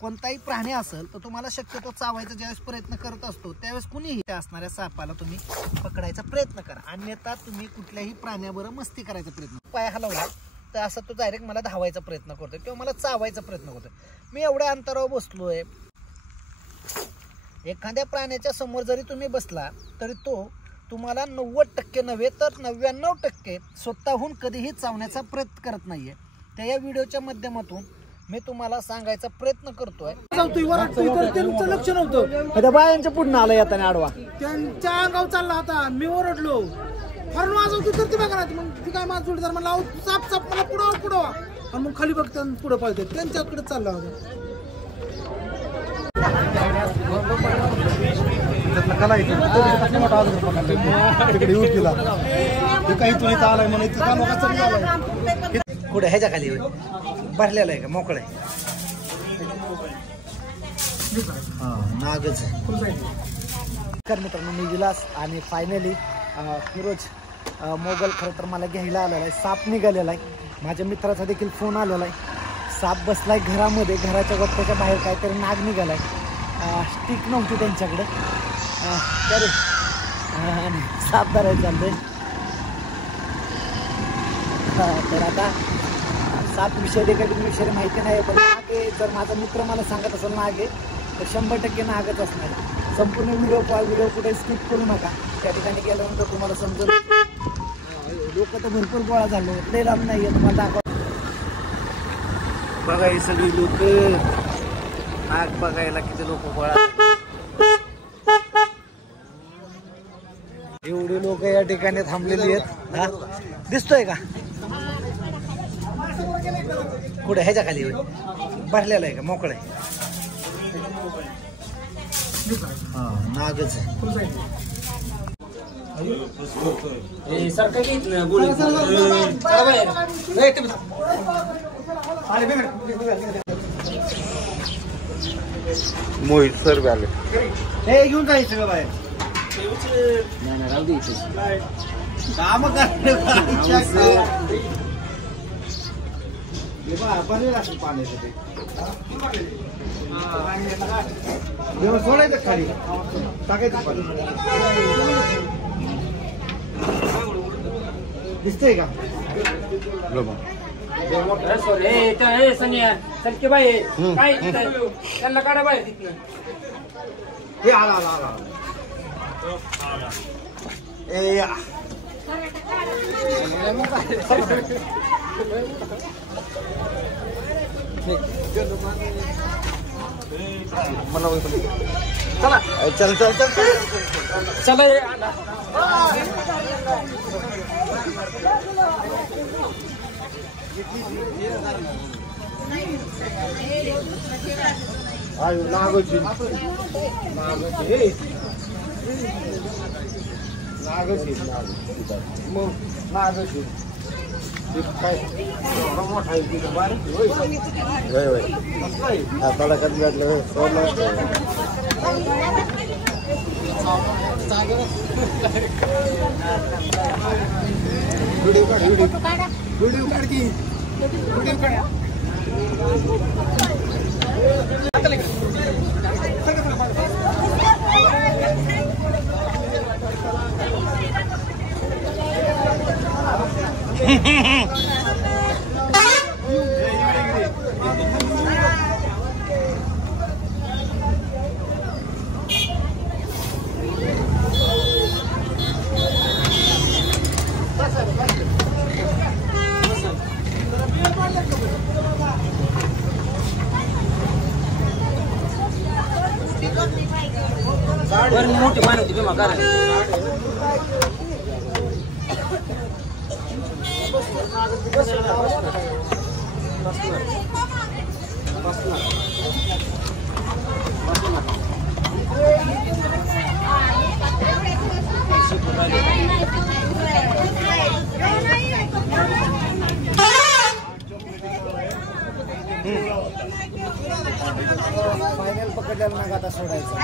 कोणताही प्राणी असेल तर तुम्हाला शक्यतो चावायचा ज्यावेळेस प्रयत्न करत असतो त्यावेळेस कुणीही त्या असणाऱ्या सापाला तुम्ही पकडायचा प्रयत्न करा, अन्यथा तुम्ही कुठल्याही प्राण्याबरोबर मस्ती करायचा प्रयत्न. पाय हलवला तर असं तो डायरेक्ट मला धावायचा प्रयत्न करतोय किंवा मला चावायचा प्रयत्न करतोय. मी एवढ्या अंतरावर बसलोय, एखाद्या प्राण्याच्या समोर जरी तुम्ही बसला तरी तो तुम्हाला 90% नव्हे तर 99% स्वतःहून कधीही चावण्याचा प्रयत्न करत नाहीये. त्या या व्हिडिओच्या माध्यमातून मी तुम्हाला सांगायचा प्रयत्न करतोय. त्यांचं लक्ष नव्हतं, त्या बायांच्या पुढे आला येताना आडवा त्यांच्या अंगावर चालला होता. मी ओरडलो, फार वाजवतो तर ती बघा, मग ती काय माझ जोडीदार म्हणला साप साप मला पुढवा आणि मग खाली बघता पुढे पाळते त्यांच्याकडे चालला होता. पुढे ह्याच्या खाली भरलेला आहे का मोकळं आहे? हा नागच आहे. तर मित्रांनो मी विलास आणि फायनली फिरोज मोगल खरं तर मला घ्यायला आलेला आहे. साप निघालेला आहे, माझ्या मित्राचा देखील फोन आलेला आहे. साप बसलाय घरामध्ये, घराच्या गप्प्याच्या बाहेर काहीतरी नाग निघालाय. स्टिक नव्हती त्यांच्याकडे आणि साप धरायला चाललंय. तर आता साप विषय देखील विषय माहिती नाही, पण नाग आहे जर माझा मित्र मला सांगत असेल नाग आहे तर 100% नागच असणार. संपूर्ण व्हिडिओ कुठे स्किप करू नका. त्या ठिकाणी गेल्यानंतर तुम्हाला समजेल. लोक तर भरपूर गोळा झाले, लय लांब नाही आहे तुम्हाला दाखवा. बघा ही सगळी लोक नाग बघायला किती लोक गोळा, एवढे लोक या ठिकाणी थांबलेली आहेत. दिसतोय का कुठे ह्याच्या खाली भरलेला आहे का मोकळं आहे? हा नागच आहे. मोहित सर आले, हे घेऊन जायचं सगळं बाहेर. काम पाण्यासाठी सोडायचं खाली टाकायचं पाणी. दिसतंय का? त्यांना काढा बाहेर तिथनं. हे आला आला आला ए या मला चला चल चल चल चला आयो नागोची मग नागोची काय मोठा आहे तिथं बारीक थोडा कधी वाटलं व्हिडिओ काढ व्हिडिओ काढ की व्हिडिओ काढ. मोठी मान होती मग फायनल पकडल्याला नाग आता सोडायचं.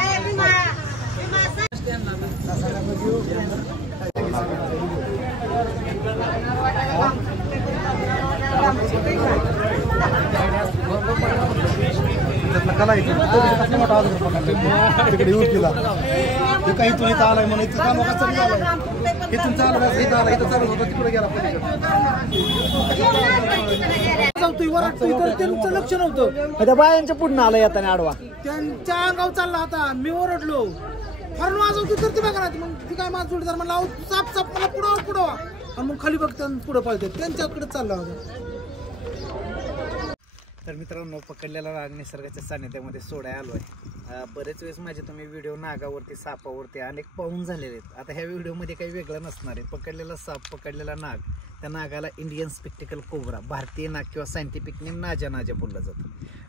कला तिकडे येऊन केला ते काही तो इथं आलाय म्हणून इथं काम कसं झालं इथून चालू इथं आला इथं चालू होतं तिकडे गेला त्यांचं लक्ष नव्हतं. त्या बायांच्या पुढे आला येताना आडवा त्यांच्या अंगावर चालला होता. मी ओरडलो हॉर्न वाजवतो तर ती बघा ना मग ती काय माझा जोडीदार म्हणला साप साप मला पुढवा आणि मग खाली बघता पुढे पळते त्यांच्याकडे चालला होता. तर मित्रांनो पकडलेला नाग निसर्गाच्या सानिध्यामध्ये सोडायला आलो आहे. बरेच वेळेस माझे तुम्ही व्हिडिओ नागावरती सापावरती अनेक पाहून झालेले आहेत. आता ह्या व्हिडिओमध्ये काही वेगळं नसणार आहे. पकडलेला साप पकडलेला नाग त्या नागाला इंडियन स्पेक्टिकल कोब्रा भारतीय नाग किंवा सायंटिफिक नेम नाजा बोललं जातं.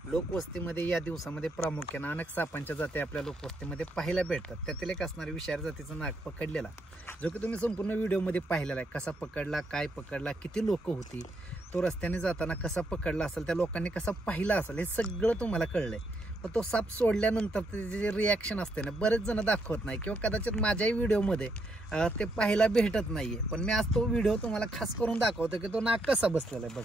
लोकवस्तीमध्ये या दिवसामध्ये प्रामुख्याने अनेक सापांच्या जाती आपल्या लोकवस्तीमध्ये पाहायला भेटतात. त्यातील एक असणारी विषारी जातीचा नाग पकडलेला जो की तुम्ही संपूर्ण व्हिडिओमध्ये पाहिलेला आहे. कसा पकडला काय पकडला किती लोक होती तो रस्त्याने जाताना कसा पकडला असेल त्या लोकांनी कसा पाहिला असेल हे सगळं तुम्हाला कळलंय. पण तो साप सोडल्यानंतर त्याचे जे रिॲक्शन असते ना बरेच जण दाखवत नाही किंवा कदाचित माझ्याही व्हिडिओमध्ये ते पाहायला भेटत नाहीये. पण मी आज तो व्हिडिओ तुम्हाला खास करून दाखवतो की तो नाग कसा बसलेला आहे. बघ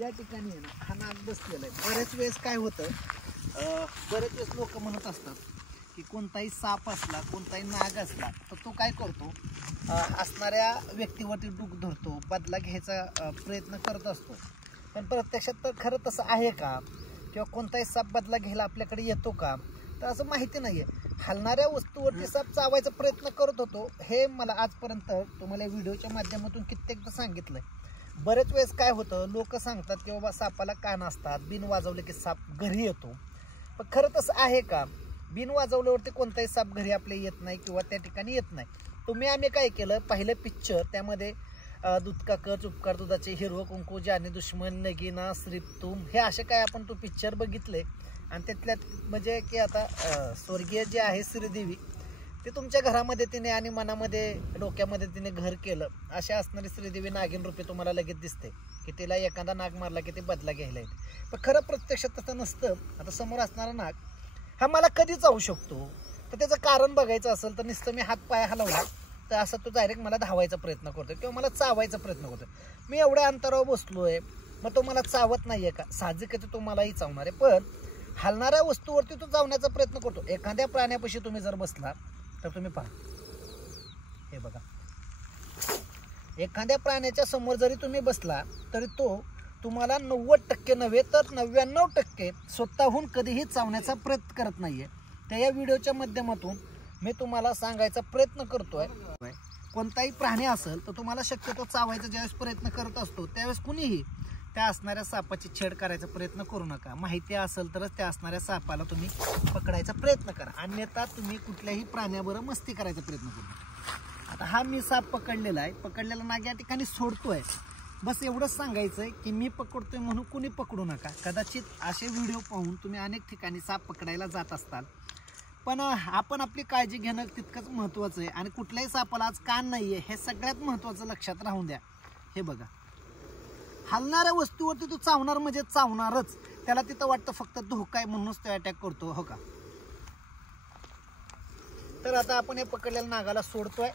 या ठिकाणी आहे ना हा नाग बसलेला आहे. बरेच वेळेस काय होतं बरेच वेळेस लोक म्हणत असतात की कोणताही साप असला कोणताही नाग असला तर तो काय करतो असणाऱ्या व्यक्तीवरती डूक धरतो बदला घ्यायचा प्रयत्न करत असतो. पण प्रत्यक्षात तर खरं तसं आहे का किंवा कोणताही साप बदला घ्यायला आपल्याकडे येतो का तर असं माहिती नाही आहे. हलणाऱ्या वस्तूवरती साप चावायचा प्रयत्न करत होतो हे मला आजपर्यंत तुम्हाला व्हिडिओच्या माध्यमातून कित्येकदा सांगितलंय. बरेच वेळेस काय होतं लोक सांगतात की बाबा सापाला कान असतात बिन वाजवले की साप घरी येतो. पण खरं तसं आहे का बिन वाजवल्यावरती कोणताही साप घरी आपले येत नाही किंवा त्या ठिकाणी येत नाही. आम्ही काय केलं पहिलं पिक्चर त्यामध्ये दूध का कच उपकार दुधाचे हिरवं कुंकू जाने दुश्मन नगीना श्रीप्तुम हे असे काय आपण तो पिक्चर बघितले आणि त्यातल्यात म्हणजे की आता स्वर्गीय जे आहे श्रीदेवी ते तुमच्या घरामध्ये तिने आणि मनामध्ये डोक्यामध्ये तिने घर केलं अशा असणारी श्रीदेवी नागिन रूपे तुम्हाला लगेच दिसते की तिला एखादा नाग मारला की ते बदला घ्यायला येते. पण खरं प्रत्यक्षात तसं नसतं. आता समोर असणारा नाग हा मला कधी चावू शकतो तर त्याचं कारण बघायचं असेल तर नुसतं मी हात पाय हलवला तर असं तो डायरेक्ट मला धावायचा प्रयत्न करतोय किंवा मला चावायचा प्रयत्न करतोय. मी एवढ्या अंतरावर बसलोय मग तो मला चावत नाहीये का साहजिक आहे तो मलाही चावणार आहे. पण हलणाऱ्या वस्तूवरती तो चावण्याचा प्रयत्न करतो. एखाद्या प्राण्यापाशी तुम्ही जर बसला तर तुम्ही पहा हे बघा एखाद्या प्राण्याच्या समोर जरी तुम्ही बसला तरी तो तुम्हाला 90% नव्हे तर 99% स्वतःहून कधीही चावण्याचा प्रयत्न करत नाहीये. त्या या व्हिडिओच्या माध्यमातून मी तुम्हाला सांगायचा प्रयत्न करतोय कोणताही प्राणी असेल तर तुम्हाला शक्यतो चावायचा ज्यावेळेस प्रयत्न करत असतो त्यावेळेस कुणीही त्या असणाऱ्या सापाची छेड करायचा प्रयत्न करू नका. माहिती असेल तरच त्या असणाऱ्या सापाला तुम्ही पकडायचा प्रयत्न करा अन्यथा तुम्ही कुठल्याही प्राण्याबरोबर मस्ती करायचा प्रयत्न करू नका. आता हा मी साप पकडलेला आहे पकडलेला नाग या ठिकाणी सोडतोय. बस एवढंच सांगायचं आहे की मी पकडतोय म्हणून कुणी पकडू नका. कदाचित असे व्हिडिओ पाहून तुम्ही अनेक ठिकाणी साप पकडायला जात असताल पण आपण आपली काळजी घेणं तितकंच महत्त्वाचं आहे. आणि कुठल्याही सापाला आज कान नाही आहे हे सगळ्यात महत्त्वाचं लक्षात राहून द्या. हे बघा हलणाऱ्या वस्तूवरती तो चावणार म्हणजे चावणारच. त्याला तिथं वाटतं फक्त धोका आहे म्हणूनच तो अटॅक करतो हो का. तर आता आपण हे पकडलेल्या नागाला सोडतोय.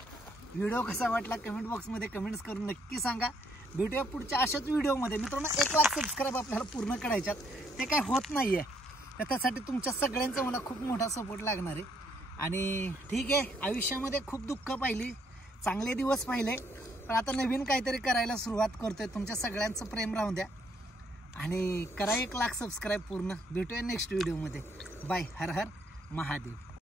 व्हिडिओ कसा वाटला कमेंट बॉक्समध्ये कमेंट्स करून नक्की सांगा. भेटूया पुढच्या अशाच व्हिडिओमध्ये. मित्रांनो 1 लाख सबस्क्राईब आपल्याला पूर्ण करायच्यात ते काय होत नाहीये तर त्यासाठी तुमच्या सगळ्यांचा मला खूप मोठा सपोर्ट लागणार आहे. आणि ठीक आहे आयुष्यामध्ये खूप दुःख पाहिली चांगले दिवस पाहिले पण आता नवीन काहीतरी करायला सुरुवात करतोय. तुमच्या सगळ्यांचं प्रेम राहून द्या आणि करा 1 लाख सबस्क्राईब पूर्ण. भेटूया नेक्स्ट व्हिडिओमध्ये. बाय. हर हर महादेव.